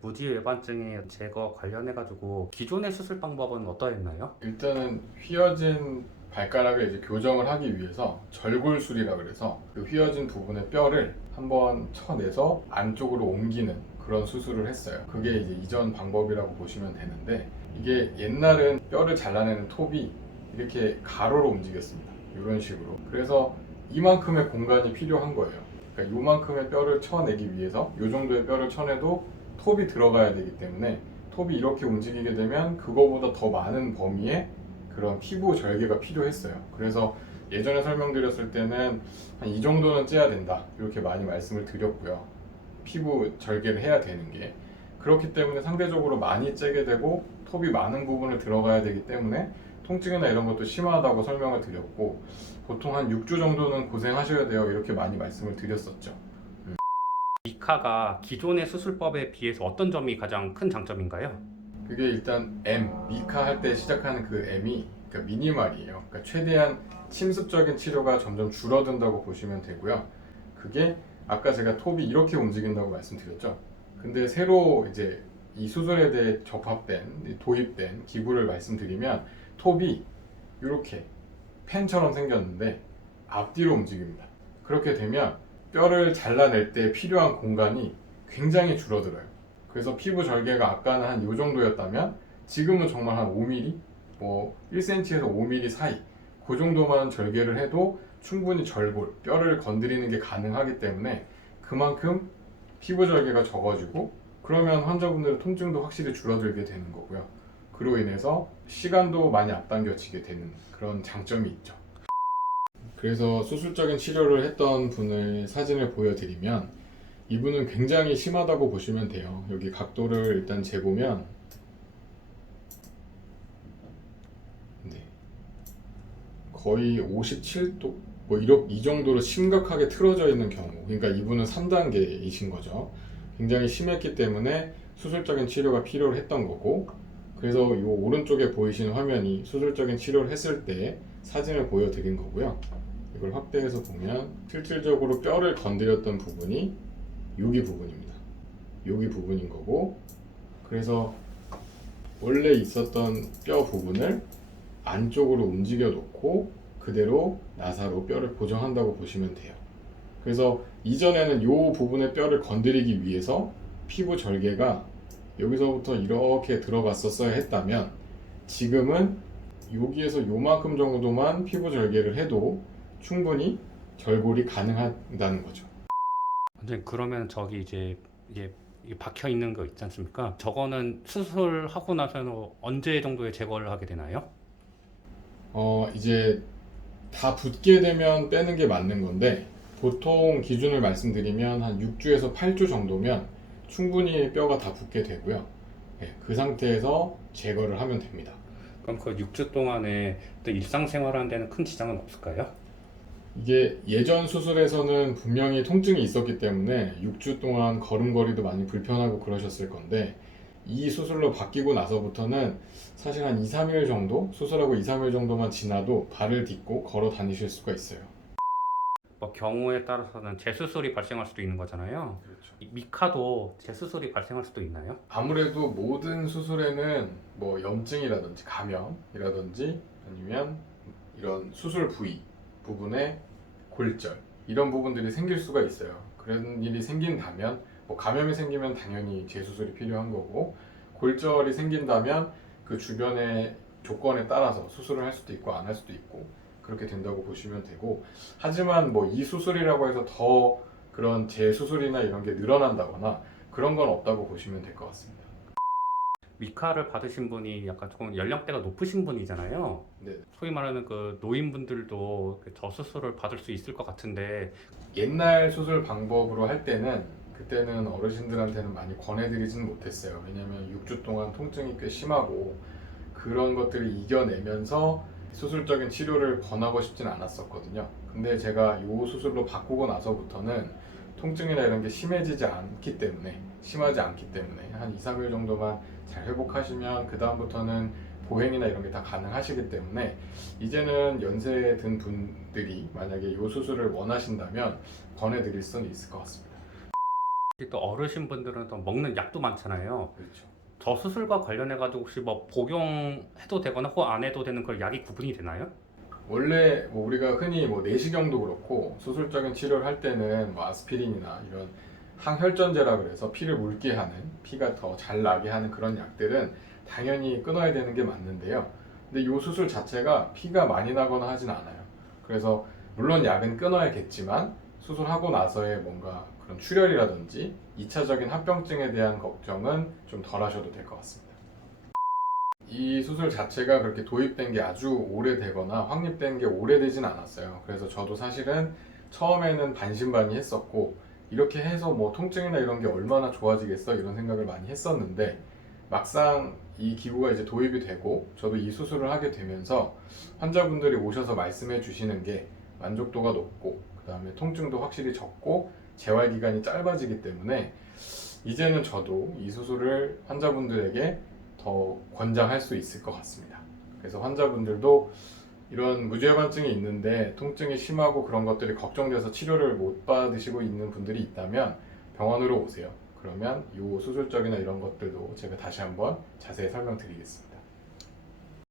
무지외반증의 제거 관련해가지고 기존의 수술 방법은 어떠했나요? 일단은 휘어진 발가락을 이제 교정을 하기 위해서 절골술이라 그래서 그 휘어진 부분의 뼈를 한번 쳐내서 안쪽으로 옮기는 그런 수술을 했어요. 그게 이제 이전 방법이라고 보시면 되는데, 이게 옛날은 뼈를 잘라내는 톱이 이렇게 가로로 움직였습니다. 이런 식으로. 그래서 이만큼의 공간이 필요한 거예요. 그러니까 요만큼의 뼈를 쳐내기 위해서 요 정도의 뼈를 쳐내도 톱이 들어가야 되기 때문에, 톱이 이렇게 움직이게 되면 그거보다 더 많은 범위의 그런 피부 절개가 필요했어요. 그래서 예전에 설명드렸을 때는 한 이 정도는 째야 된다, 이렇게 많이 말씀을 드렸고요. 피부 절개를 해야 되는 게. 그렇기 때문에 상대적으로 많이 째게 되고 톱이 많은 부분을 들어가야 되기 때문에 통증이나 이런 것도 심하다고 설명을 드렸고, 보통 한 6주 정도는 고생하셔야 돼요, 이렇게 많이 말씀을 드렸었죠. 미카가 기존의 수술법에 비해서 어떤 점이 가장 큰 장점인가요? 그게 일단 미카 할 때 시작하는 그 M이 그러니까 미니멀이에요. 그러니까 최대한 침습적인 치료가 점점 줄어든다고 보시면 되고요. 그게 아까 제가 톱이 이렇게 움직인다고 말씀드렸죠. 근데 새로 이제 이 수술에 대해 도입된 기구를 말씀드리면, 톱이 이렇게 펜처럼 생겼는데 앞뒤로 움직입니다. 그렇게 되면 뼈를 잘라낼 때 필요한 공간이 굉장히 줄어들어요. 그래서 피부 절개가 아까는 한 이 정도였다면 지금은 정말 한 5mm, 뭐 1cm에서 5mm 사이, 그 정도만 절개를 해도 충분히 절골, 뼈를 건드리는 게 가능하기 때문에 그만큼 피부 절개가 적어지고, 그러면 환자분들의 통증도 확실히 줄어들게 되는 거고요. 그로 인해서 시간도 많이 앞당겨지게 되는 그런 장점이 있죠. 그래서 수술적인 치료를 했던 분의 사진을 보여드리면, 이분은 굉장히 심하다고 보시면 돼요. 여기 각도를 일단 재보면, 네, 거의 57도 뭐 이 정도로 심각하게 틀어져 있는 경우, 그러니까 이분은 3단계이신 거죠. 굉장히 심했기 때문에 수술적인 치료가 필요했던 거고, 그래서 이 오른쪽에 보이시는 화면이 수술적인 치료를 했을 때 사진을 보여드린 거고요. 이걸 확대해서 보면 실질적으로 뼈를 건드렸던 부분이 여기 부분입니다. 여기 부분인 거고, 그래서 원래 있었던 뼈 부분을 안쪽으로 움직여 놓고 그대로 나사로 뼈를 고정한다고 보시면 돼요. 그래서 이전에는 이 부분의 뼈를 건드리기 위해서 피부 절개가 여기서부터 이렇게 들어갔었어야 했다면, 지금은 여기에서 요만큼 정도만 피부 절개를 해도 충분히 절골이 가능하다는 거죠. 선생님, 그러면 저기 이게 박혀 있는 거 있지 않습니까? 저거는 수술하고 나서는 언제 정도에 제거를 하게 되나요? 이제 다 붙게 되면 빼는 게 맞는 건데, 보통 기준을 말씀드리면 한 6주에서 8주 정도면 충분히 뼈가 다 붙게 되고요. 네, 그 상태에서 제거를 하면 됩니다. 그럼 그 6주 동안에 또 일상생활하는 데는 큰 지장은 없을까요? 이게 예전 수술에서는 분명히 통증이 있었기 때문에 6주 동안 걸음걸이도 많이 불편하고 그러셨을 건데, 이 수술로 바뀌고 나서부터는 사실 한 2, 3일 정도, 수술하고 2, 3일 정도만 지나도 발을 딛고 걸어 다니실 수가 있어요. 뭐 경우에 따라서는 재수술이 발생할 수도 있는 거잖아요. 그렇죠. 이 미카도 재수술이 발생할 수도 있나요? 아무래도 모든 수술에는 뭐 염증이라든지 감염이라든지 아니면 이런 수술 부분에 골절, 이런 부분들이 생길 수가 있어요. 그런 일이 생긴다면, 뭐 감염이 생기면 당연히 재수술이 필요한 거고, 골절이 생긴다면 그 주변의 조건에 따라서 수술을 할 수도 있고 안 할 수도 있고 그렇게 된다고 보시면 되고, 하지만 뭐 이 수술이라고 해서 더 그런 재수술이나 이런 게 늘어난다거나 그런 건 없다고 보시면 될 것 같습니다. 미카를 받으신 분이 약간 조금 연령대가 높으신 분이잖아요. 네. 소위 말하는 그 노인분들도 그 저수술을 받을 수 있을 것 같은데, 옛날 수술 방법으로 할 때는, 그때는 어르신들한테는 많이 권해드리지는 못했어요. 왜냐면 6주 동안 통증이 꽤 심하고 그런 것들을 이겨내면서 수술적인 치료를 권하고 싶진 않았었거든요. 근데 제가 이 수술로 바꾸고 나서부터는 통증이나 이런 게 심하지 않기 때문에 한 2, 3일 정도만 잘 회복하시면 그 다음부터는 보행이나 이런 게 다 가능하시기 때문에, 이제는 연세 든 분들이 만약에 이 수술을 원하신다면 권해드릴 수는 있을 것 같습니다. 또 어르신 분들은 또 먹는 약도 많잖아요. 그렇죠. 저 수술과 관련해 가지고 혹시 뭐 복용해도 되거나 혹 안 해도 되는 걸 약이 구분이 되나요? 원래 뭐 우리가 흔히 뭐 내시경도 그렇고 수술적인 치료를 할 때는 뭐 아스피린이나 이런 항혈전제라 그래서 피를 묽게 하는, 피가 더 잘 나게 하는 그런 약들은 당연히 끊어야 되는 게 맞는데요. 근데 이 수술 자체가 피가 많이 나거나 하진 않아요. 그래서 물론 약은 끊어야겠지만 수술하고 나서의 뭔가 그런 출혈이라든지 2차적인 합병증에 대한 걱정은 좀 덜 하셔도 될 것 같습니다. 이 수술 자체가 그렇게 도입된 게 아주 오래되거나 확립된 게 오래되진 않았어요. 그래서 저도 사실은 처음에는 반신반의했었고, 이렇게 해서 뭐 통증이나 이런 게 얼마나 좋아지겠어 이런 생각을 많이 했었는데, 막상 이 기구가 이제 도입이 되고 저도 이 수술을 하게 되면서 환자분들이 오셔서 말씀해 주시는 게 만족도가 높고, 그 다음에 통증도 확실히 적고 재활 기간이 짧아지기 때문에 이제는 저도 이 수술을 환자분들에게 더 권장할 수 있을 것 같습니다. 그래서 환자분들도 이런 무죄관증이 있는데 통증이 심하고 그런 것들이 걱정돼서 치료를 못 받으시고 있는 분들이 있다면 병원으로 오세요. 그러면 이 수술적이나 이런 것들도 제가 다시 한번 자세히 설명드리겠습니다.